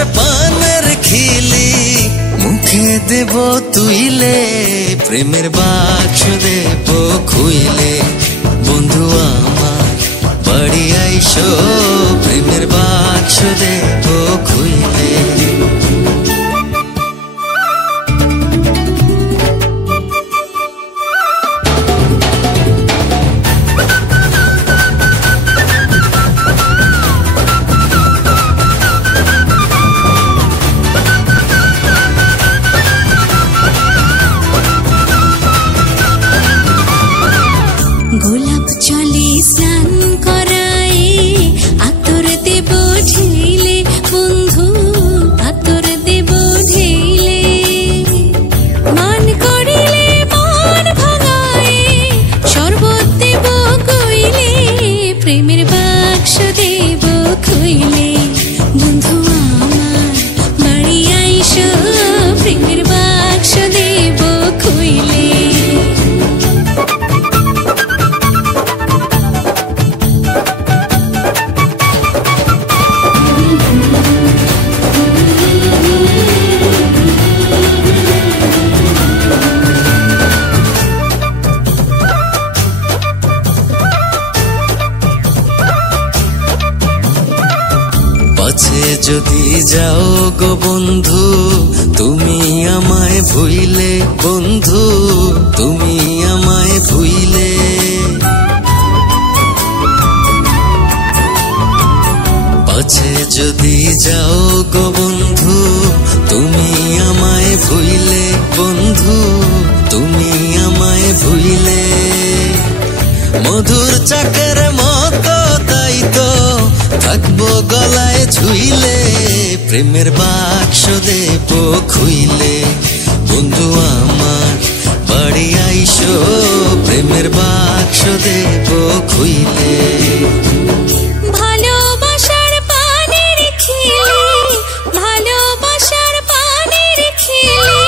ভালোবাসার পানের খিলি মুখে দেব তুইলে, প্রেমের বাক্স দেব খুইলে। বন্ধু আমার বাড়ি আইসো, প্রেমের বাক্স দেব খুইলে। গোলাপ চলে স্নান করায়, আতর দেব ঢেলে বন্ধু, আতর দেব ঢেলে। মান করিলে মন ভাঙায়, শরবত দেব কইলে, প্রেমের বাক্স দেব খুইলে। বন্ধু আমার বাড়ি আইসো, প্রেমের বাক্স দেব খুইলে। পাছে যদি যাও গো বন্ধু, তুমি আমায় ভুইলে, বন্ধু তুমি আমায় ভুইলে। পাছে যদি যাও গো বন্ধু, তুমি আমায় ভুইলে, বন্ধু তুমি আমায় ভুইলে। মধুর চাকের মতো তাই তো থাকবো গলায় ঝুইলে, প্রেমের বাক্স দেব খুইলে। বন্ধু আমার বাড়ি আইসো, প্রেমের বাক্স দেব খুইলে। ভালোবাসার পানের খিলি, ভালোবাসার পানের খিলি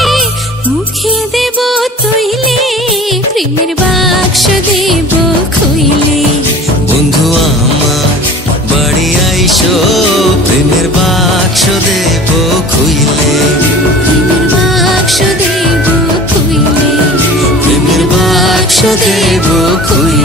মুখে দেব তুইলে, প্রেমের বাক্স দেব খুইলে। বন্ধু আমার বাড়ি আইসো, প্রেমের বাক্স দেব খুইলে। প্রেমের বাক্স দেব খুইলে, প্রেমের বাক্স দেব খুইলে।